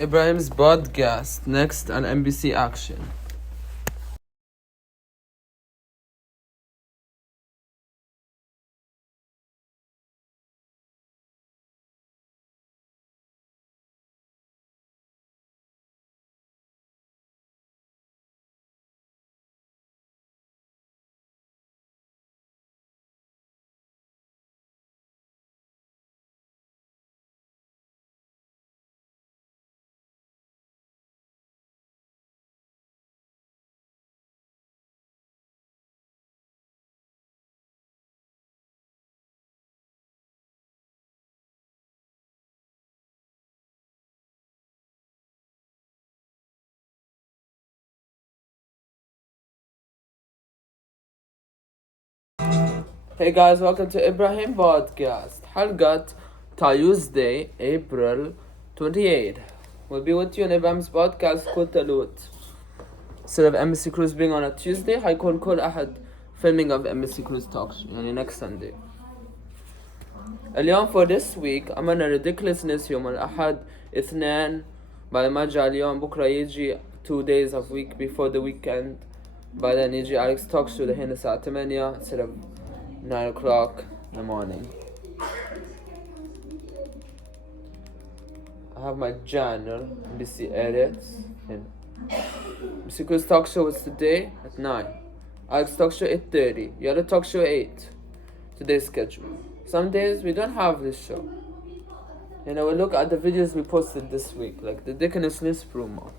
Ibrahim's podcast next on NBC Action. Hey guys, welcome to Ibrahim podcast. حلقة Tuesday, April 28. We'll be with you on Ibrahim's podcast كل تلوت. Instead of NBC Cruise being on a Tuesday, هيكون كل أحد filming of NBC Cruise talk show يعني next Sunday. اليوم for this week عملنا ridiculousness يوم الأحد اثنين بعد ما جاء اليوم بكرة يجي 2 days of week before the weekend بعدين يجي Alex talk show لهنا الساعة 8 instead of 9 o'clock in the morning. I have my journal, NBC edits, and NBC Cruise talk show is today at 9. Alex talk show 8:30. Yellow talk show 8. Today's schedule. Some days we don't have this show. You know, we look at the videos we posted this week, like the ridiculousness promo.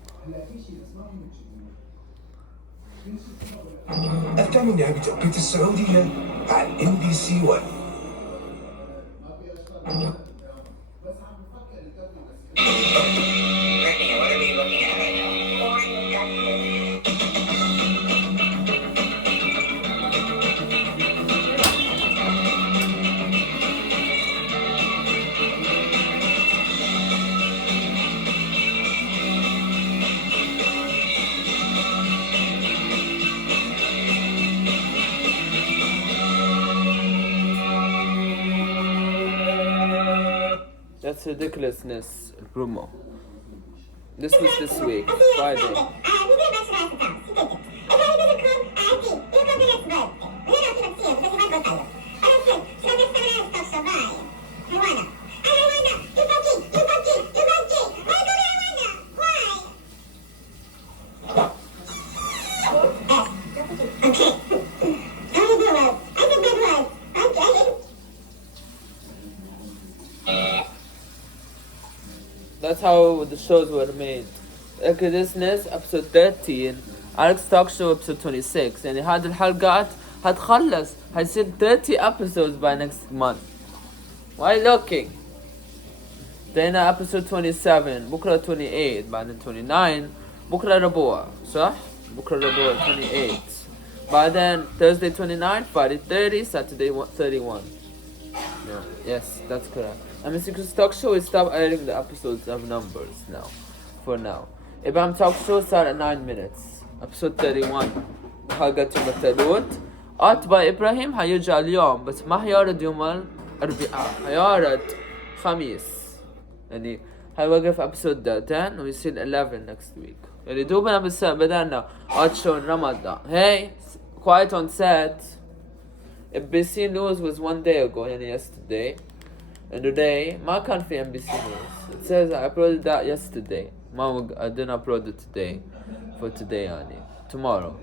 أفلام النهاية بتوقيت السعودية على NBC 1. What are we looking at right now? That's ridiculousness promo. This was this week, Friday. That's how the shows were made. Ridiculousness episode 13, Alex talk show episode 26. يعني هذه الحلقات هتخلص هيصير 30 episodes by next month. Why looking? دينا episode 27 بكرة 28 بعدين 29 بكرة ربوع صح؟ بكرة ربوع 28 بعدين Thursday 29 Friday 30 Saturday 31. Yeah, yes, that's correct. NBC Cruise Talk Show will stop airing the episodes of numbers now. For now. Ibrahim Talk Show start at 9 minutes. Episode 31. حلقة يوم الثلاث. by إبراهيم هيرجع اليوم بس ما هيعرض يوم الأربعاء. هيعرض خميس. يعني هيوقف episode 10 ويصير 11 next week. يعني دوبنا بس بدأنا show in Ramadan. Hey, quiet on set. NBC News was 1 day ago يعني yesterday. And today, ما كان في NBC News. It says I uploaded that yesterday. I didn't upload it today. For today يعني. Tomorrow.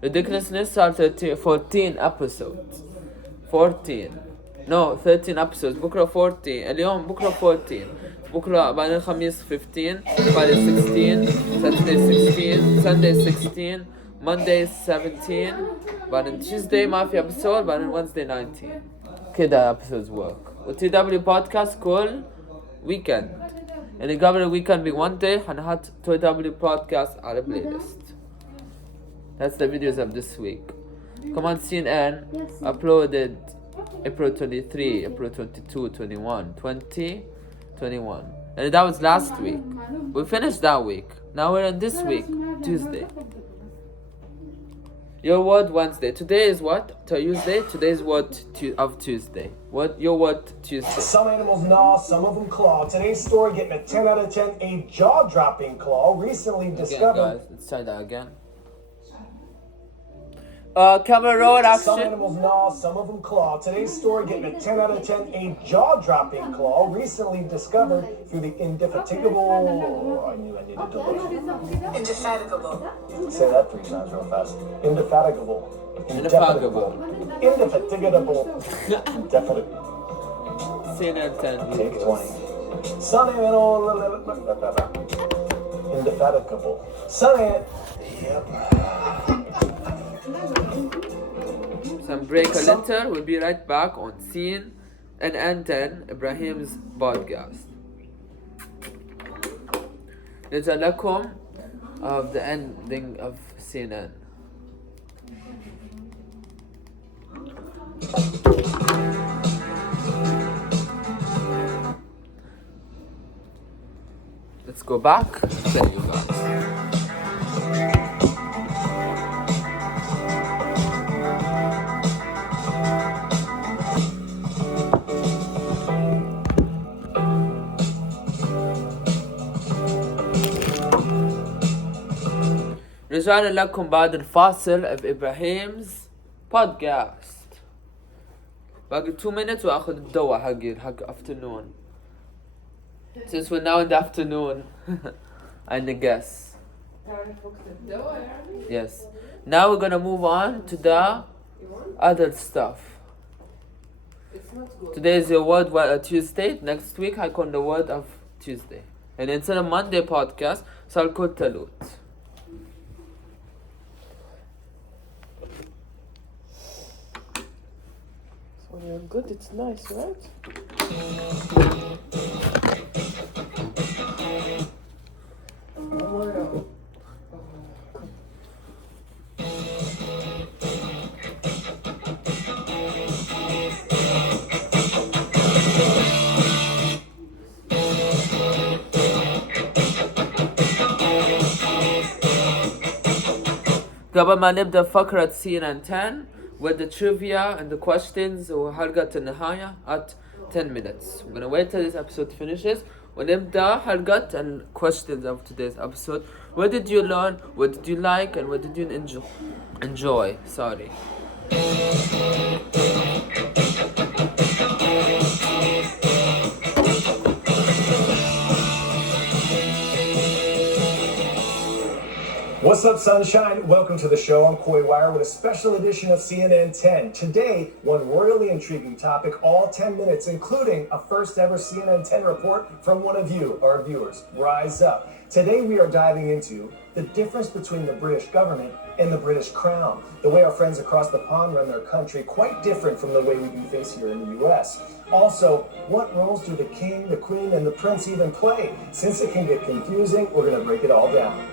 Ridiculousness are 14 episodes. 14. No, 13 episodes. بكرة 14. اليوم بكرة 14. بكرة بعدين الخميس 15. Friday 16. Saturday 16. Sunday 16. Monday 17. بعدين Tuesday ما في episode. بعدين Wednesday 19. كده episodes work. وTW podcast كل weekend. يعني قبل الويكند ب 1 day هنحط TW podcast على playlist. That's the videos of this week. Come on CNN uploaded April 23, April 22, 21, 20, 21. And that was last week. We finished that week. Now we're in this week, Tuesday. Your word Wednesday. Today is what? Tuesday? Today is what of Tuesday. What your word Tuesday? Some animals gnaw, some of them claw. Today's story getting a 10 out of 10, a jaw-dropping claw recently discovered. Again, guys, let's try that again. Camera roll Some action. animals gnaw, some of them claw. Today's story getting a 10 out of 10, a jaw-dropping claw recently discovered through the indefatigable. I knew I needed to look. Indefatigable. Say that 3 times real fast. Indefatigable. Indefatigable. Indefatigable. Indefatigable. CNN 10. Take 20. Some animal. Indefatigable. Some animal. Yep. Some break a little. We'll be right back on CNN and 10 Ibrahim's podcast. نرجع لكم of the ending of CNN. Let's go back. There you go. رجعنا لكم بعد الفاصل of Ibrahim's podcast. باقي 2 minutes واخذ الدواء حق afternoon. Since we're now in the afternoon, I guess. Yes. Now we're gonna move on to the other stuff. Today is your word Tuesday. Next week I call the word of Tuesday. And instead of Monday podcast, so I'll call Talut. When you're good, it's nice, right? قبل ما نبدأ فقرة CNN 10 with the trivia and the questions وحلقة النهاية at 10 minutes. We're gonna wait till this episode finishes ونبدأ حلقة and questions of today's episode. What did you learn? What did you like? And what did you enjoy? Sorry. What's up, sunshine? Welcome to the show. I'm Coy Wire with a special edition of CNN 10. Today, one royally intriguing topic, all 10 minutes, including a first ever CNN 10 report from one of you, our viewers. Rise up. Today, we are diving into the difference between the British government and the British crown. The way our friends across the pond run their country, quite different from the way we do things here in the U.S. Also, what roles do the king, the queen, and the prince even play? Since it can get confusing, we're going to break it all down.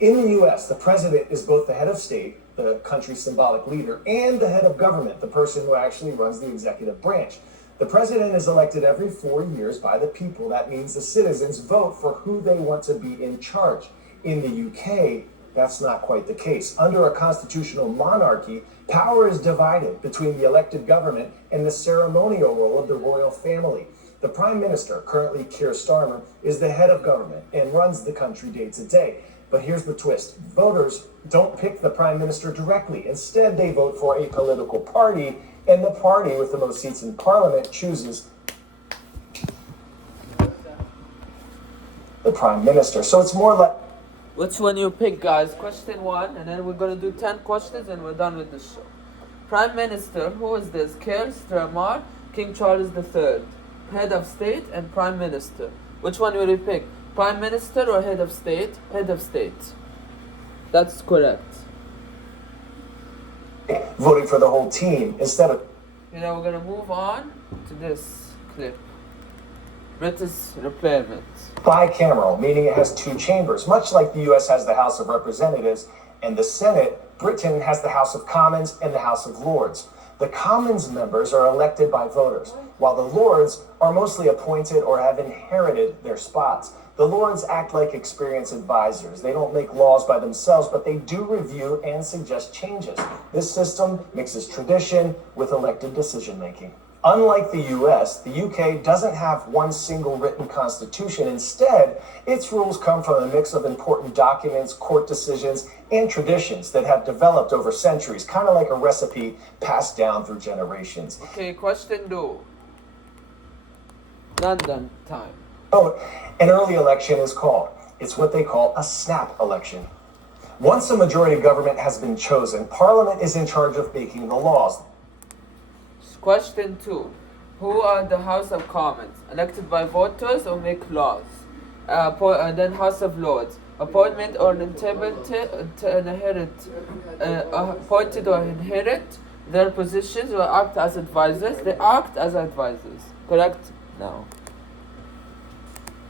In the U.S., the president is both the head of state, the country's symbolic leader, and the head of government, the person who actually runs the executive branch. The president is elected every 4 years by the people. That means the citizens vote for who they want to be in charge. In the UK, that's not quite the case. Under a constitutional monarchy, power is divided between the elected government and the ceremonial role of the royal family. The prime minister, currently Keir Starmer, is the head of government and runs the country day to day. But here's the twist. Voters don't pick the prime minister directly. Instead, they vote for a political party, and the party with the most seats in parliament chooses the prime minister. So it's more like... Which one you pick, guys? Question 1, and then we're gonna do 10 questions and we're done with the show. Prime Minister, who is this? Keir Starmer, King Charles III, head of state and prime minister. Which one will you pick? Prime Minister or head of state? Head of state. That's correct. voting for the whole team instead of... We're gonna move on to this clip. British Parliament. Bicameral, meaning it has 2 chambers. Much like the U.S. has the House of Representatives and the Senate, Britain has the House of Commons and the House of Lords. The Commons members are elected by voters, while the Lords are mostly appointed or have inherited their spots. The Lords act like experienced advisors. They don't make laws by themselves, but they do review and suggest changes. This system mixes tradition with elected decision-making. Unlike the US, the UK doesn't have one single written constitution. Instead, its rules come from a mix of important documents, court decisions, and traditions that have developed over centuries, kind of like a recipe passed down through generations. Okay, question 2. London time. An early election is called. It's what they call a snap election. Once a majority government has been chosen, Parliament is in charge of making the laws. Question 2. Who are the House of Commons? Elected by voters or make laws? And then House of Lords. Appointment or appointed or inherit their positions or act as advisors. They act as advisors. Correct? No.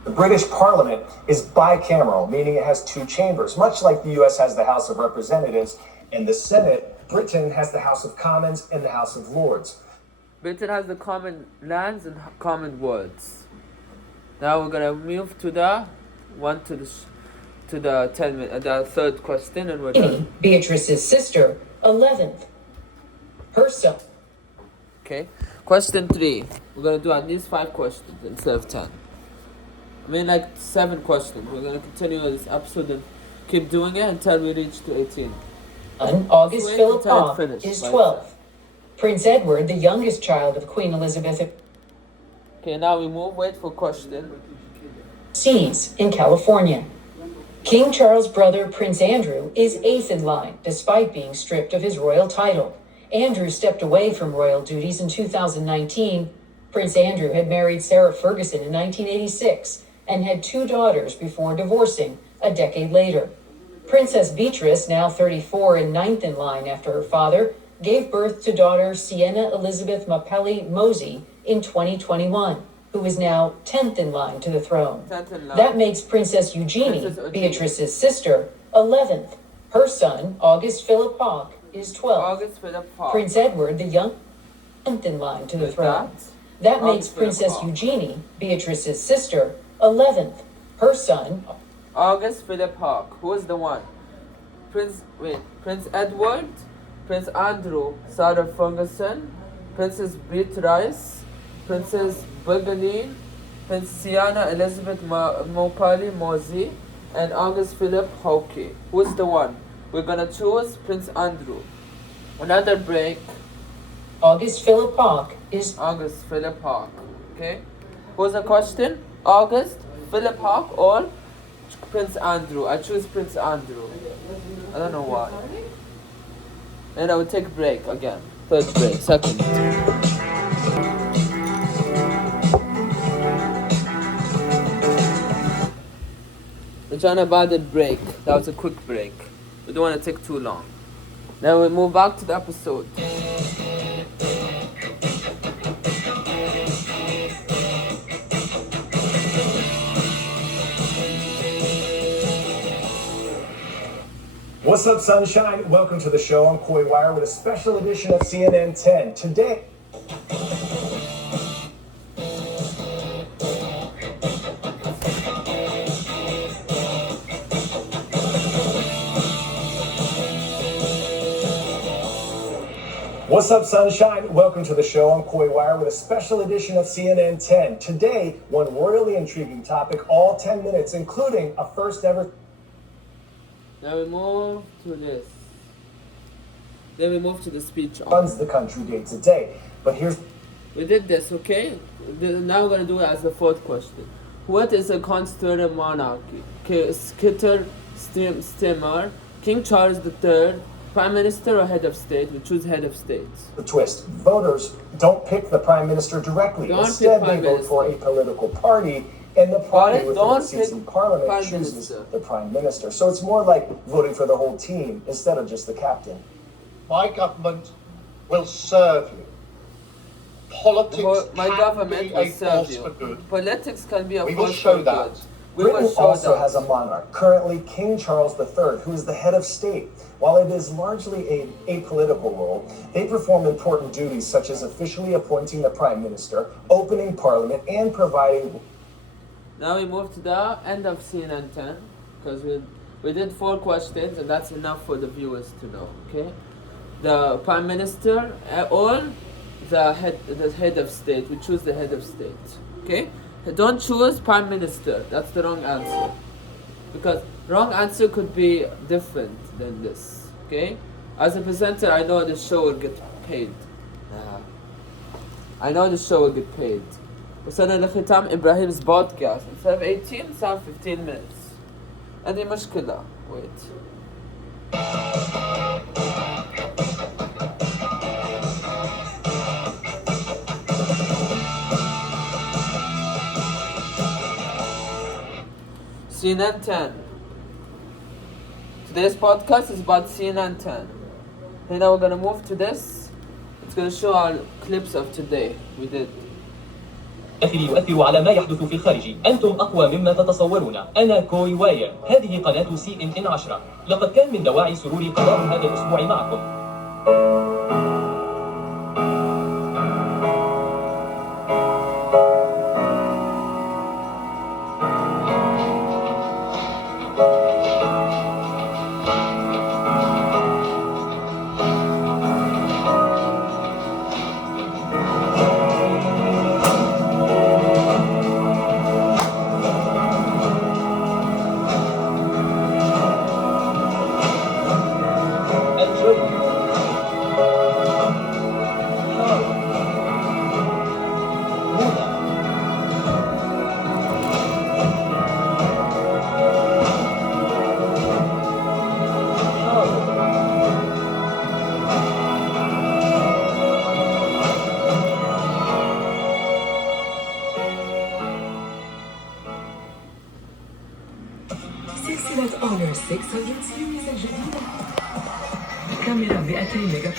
The British Parliament is bicameral, meaning it has two chambers. Much like the US has the House of Representatives and the Senate, Britain has the House of Commons and the House of Lords. Britain has the common lands and common words. Now we're gonna move to the the third question, and we're done. Beatrice's sister, 11th. Her son. Okay. Question 3. We're gonna do at least 5 questions instead of 10. I mean, like 7 questions. We're gonna continue this episode and keep doing it until we reach to 18. August Wait Philip until it Hawke finished, is like 12th. Prince Edward, the youngest child of Queen Elizabeth, Okay, now we move. Wait for question. sees in California. King Charles' brother, Prince Andrew, is 8th in line, despite being stripped of his royal title. Andrew stepped away from royal duties in 2019. Prince Andrew had married Sarah Ferguson in 1986 and had 2 daughters before divorcing a decade later. Princess Beatrice, now 34 and 9th in line after her father, gave birth to daughter Sienna Elizabeth Mapelli Mosey in 2021, who is now 10th in line to the throne. 10th in line. That makes Princess Eugenie, Princess Eugenie. Beatrice's sister, 11th. Her son, August Philip Hawke, is 12th. August Philip Hawke. Prince Edward, the young, 10th in line to the With throne. that, That makes August Philip Princess Hawke. Eugenie, Beatrice's sister, 11th. Her son, August Philip Hawke. Who is the one? Prince Edward, Prince Andrew, Sarah Ferguson, Princess Beatrice, Princess Birgeline, Princess Sienna Elizabeth Mopali Mosey, and August Philip Hawke. Who's the one? We're gonna choose Prince Andrew. Another break. August Philip Hawke is August Philip Hawke. Okay? Who's the question? August Philip Hawke or Prince Andrew? I choose Prince Andrew. I don't know why. And I will take a break again. Third break. Second. We're trying to buy the break. That was a quick break. We don't want to take too long. Now we move back to the episode. What's up, sunshine? Welcome to the show. I'm Coy Wire with a special edition of CNN 10. Today, What's up, sunshine? Welcome to the show. I'm Coy Wire with a special edition of CNN 10. Today, one royally intriguing topic, all 10 minutes, including a first ever. Now we move to this. Then we move to the speech. Runs the country day to day. But here's We did this, okay? Now we're gonna do it as the fourth question. What is a constitutional monarchy? Skitter Stimmer, King Charles III, Prime Minister or Head of State? We choose Head of State. the twist. Voters don't pick the prime minister directly. Don't pick Instead, they prime vote for a political party, and the party within Don't its seats pick in parliament prime chooses minister. the prime minister. So it's more like voting for the whole team instead of just the captain. My government will serve you. Politics My can government be will a serve force you. for good. Politics can be a We will force show for that good. We will Britain show also that. has a monarch, currently King Charles III, who is the head of state. While it is largely an apolitical role, they perform important duties such as officially appointing the Prime Minister, opening Parliament, and providing... Now we move to the end of CNN 10, because we did 4 questions, and that's enough for the viewers to know, okay? The Prime Minister, or the head of state. We choose the head of state, okay? Don't choose Prime Minister. That's the wrong answer. Because wrong answer could be different than this, okay? As a presenter, I know the show will get paid. I know the show will get paid. وصلنا لختام إبراهيم's podcast. Instead of 18, it's now 15 minutes. عندي مشكلة. Wait. CNN 10. Today's podcast is about CNN 10. And now we're gonna move to this. It's gonna show our clips of today. We did. الداخل يؤثر على ما يحدث في الخارج. أنتم أقوى مما تتصورون. أنا كوي واير. هذه قناة CNN 10. لقد كان من دواعي سروري قضاء هذا الأسبوع معكم. سلسلة Honor 600 سيريز الجديدة. كاميرا 200 ميجا.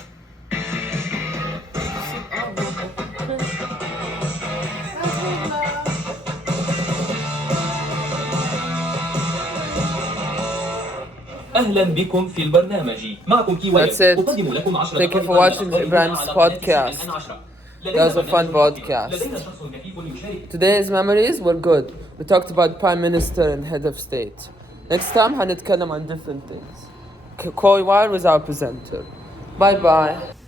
أهلا بكم في البرنامج. معكم كي واير. That's it. أقدم لكم 10 Thank you for watching Ibrahim's podcast. That was a fun podcast. Today's memories were good. We talked about Prime Minister and Head of State. Next time, هنتكلم عن different things. Koi Wire was our presenter. Bye bye.